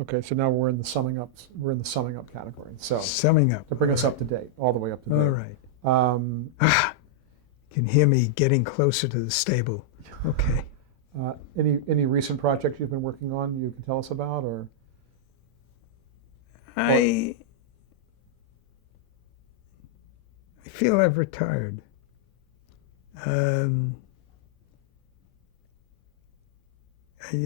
Okay, so now we're in the summing up. We're in the summing up category. So Summing up. to bring All us right. up to date, all the way up to All date. right. Um, You can hear me getting closer to the stable. Okay. any recent projects you've been working on you can tell us about, or I I feel I've retired. Um, I,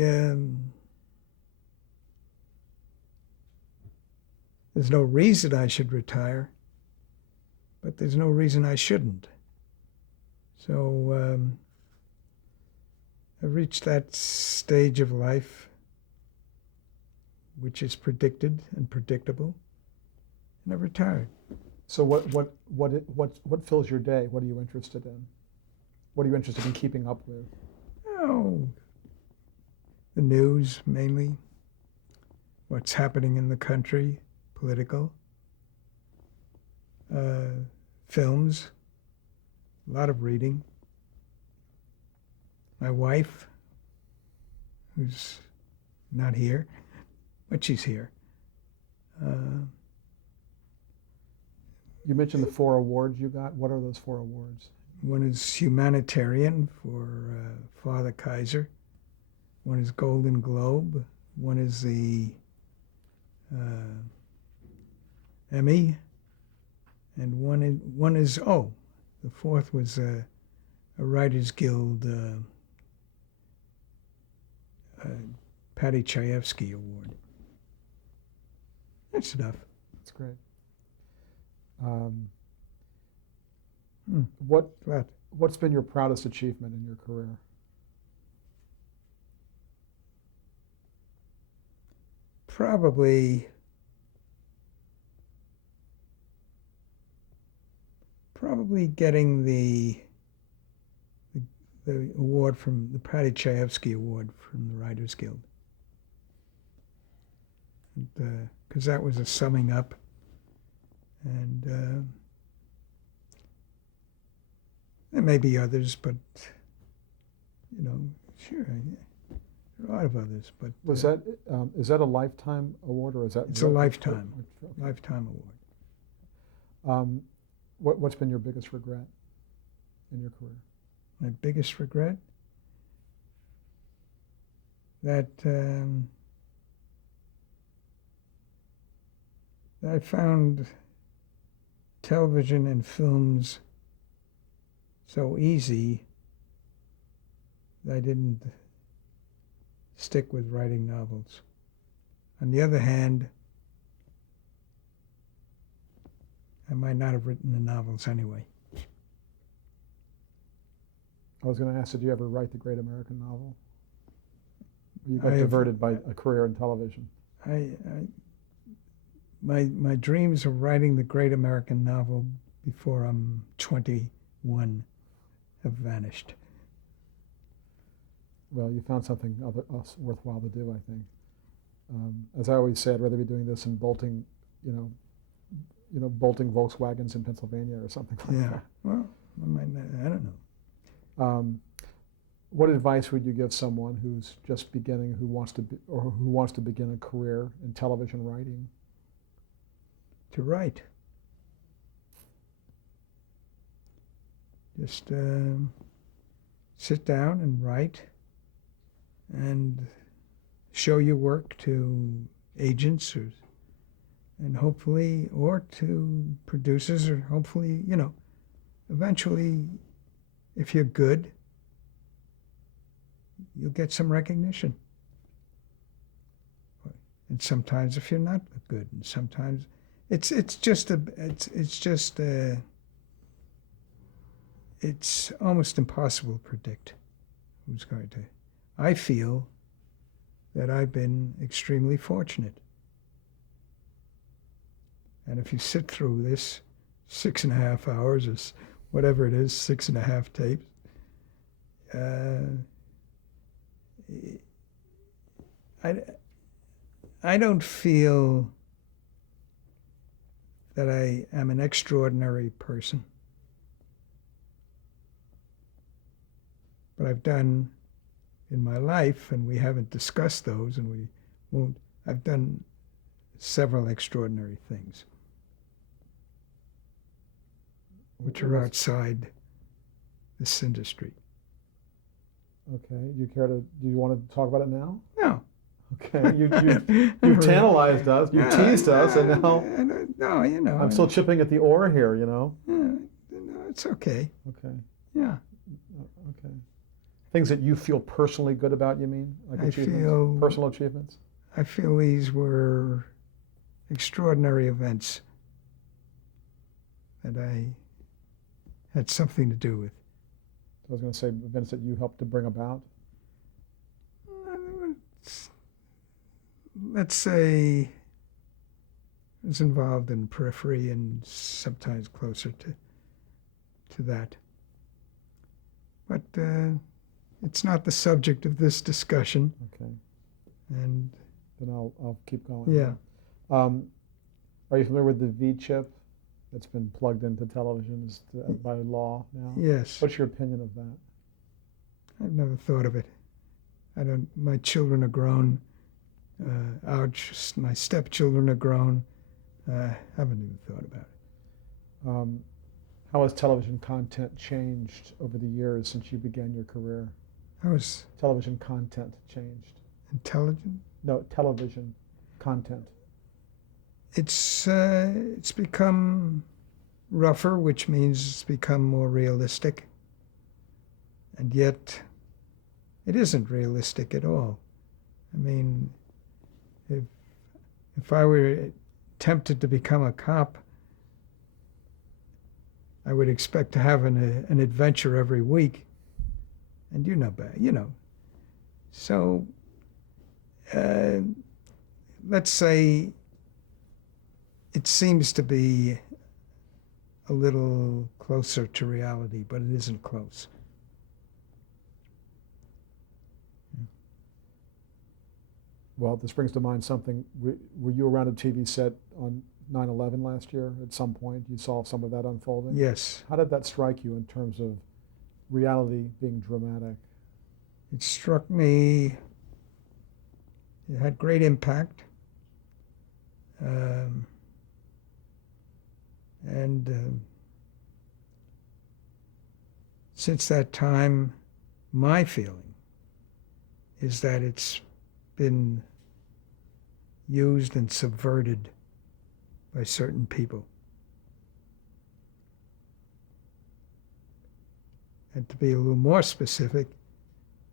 there's no reason I should retire, but there's no reason I shouldn't. So I've reached that stage of life which is predicted and predictable, and I've retired. so what fills your day? What are you interested in? What are you interested in keeping up with? Oh, the news mainly, what's happening in the country, political, films, a lot of reading. My wife, who's not here, but she's here. You mentioned the 4 awards you got. What are those 4 awards? One is humanitarian for Father Kaiser. One is Golden Globe. One is the Emmy. And one is the fourth was a Writers Guild Patty Chayefsky Award. That's enough. That's great. Hmm. What's been your proudest achievement in your career? Probably getting the award from the Patty Chayefsky Award from the Writers Guild, because that was a summing up, and there may be others, but sure, yeah, there are a lot of others, but Was that is that a lifetime award, or is that? it's a lifetime award. What's been your biggest regret in your career? My biggest regret? That I found television and films so easy that I didn't stick with writing novels. On the other hand, I might not have written the novels anyway. I was going to ask, did you ever write the great American novel? You got I have- diverted by a career in television. My dreams of writing the great American novel before I'm 21 have vanished. Well, you found something else worthwhile to do, I think. As I always say, I'd rather be doing this and bolting, bolting Volkswagens in Pennsylvania or something like Yeah. that. Well, I don't know. What advice would you give someone who's just beginning, who wants to begin a career in television writing? To write. Just sit down and write and show your work to agents and hopefully, or to producers, or hopefully, eventually, if you're good, you'll get some recognition. And sometimes if you're not good, and sometimes it's almost impossible to predict who's going to. I feel that I've been extremely fortunate. And if you sit through this 6.5 hours, or whatever it is, 6.5 tapes, I don't feel that I am an extraordinary person. But I've done in my life, and we haven't discussed those, and we won't, I've done several extraordinary things, which are outside this industry. Okay. Do you want to talk about it now? No. Okay. You've tantalized us. You teased us, and now No, you know. I'm still chipping at the oar here. No, it's okay. Okay. Yeah. Okay. Things that you feel personally good about, you mean? Like achievements? Personal achievements? I feel these were extraordinary events that I had something to do with. I was going to say events that you helped to bring about. Let's say I was involved in periphery and sometimes closer to that. But it's not the subject of this discussion. Okay. And then I'll keep going. Yeah. Are you familiar with the V chip that's been plugged into televisions by law now? Yes. What's your opinion of that? I've never thought of it. My children are grown. My stepchildren are grown. Haven't even thought about it. How has television content changed over the years since you began your career? How has television content changed? Intelligent? No, television content. It's become rougher, which means it's become more realistic. And yet, it isn't realistic at all. I mean, if I were tempted to become a cop, I would expect to have an adventure every week. And you know. So, let's say it seems to be a little closer to reality, but it isn't close. Well, this brings to mind something. Were you around a TV set on 9/11 last year at some point? You saw some of that unfolding? Yes. How did that strike you in terms of reality being dramatic? It struck me, it had great impact. Since that time, my feeling is that it's been used and subverted by certain people. And to be a little more specific,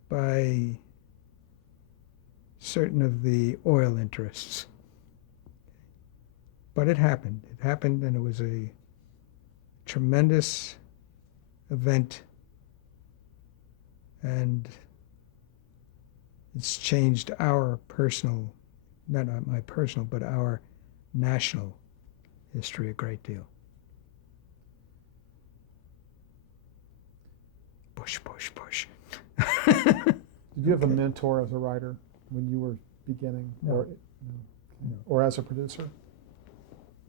by certain of the oil interests. But it happened. It happened, and it was a tremendous event. And it's changed our personal, not my personal, but our national history a great deal. Push, push, push. Did you have a mentor as a writer when you were beginning? No. Or as a producer?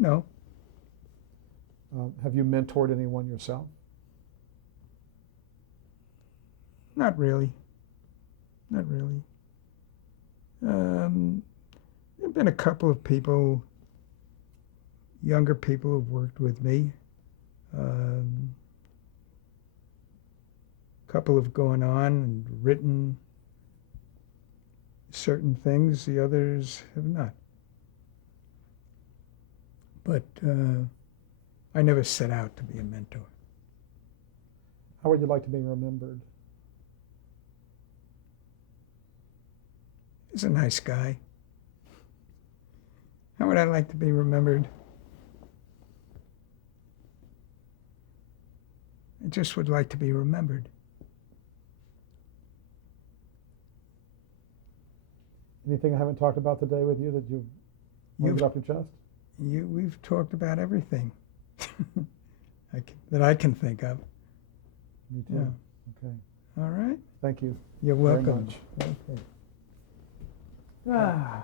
No. Have you mentored anyone yourself? Not really. Not really. There have been a couple of people, younger people who've worked with me. A couple have gone on and written certain things, the others have not. But I never set out to be a mentor. How would you like to be remembered? He's a nice guy. How would I like to be remembered? I just would like to be remembered. Anything I haven't talked about today with you that you want to get off your chest? We've talked about everything that I can think of. Me too. Yeah. Okay. All right. Thank you. You're Very welcome. much. Okay. Ah.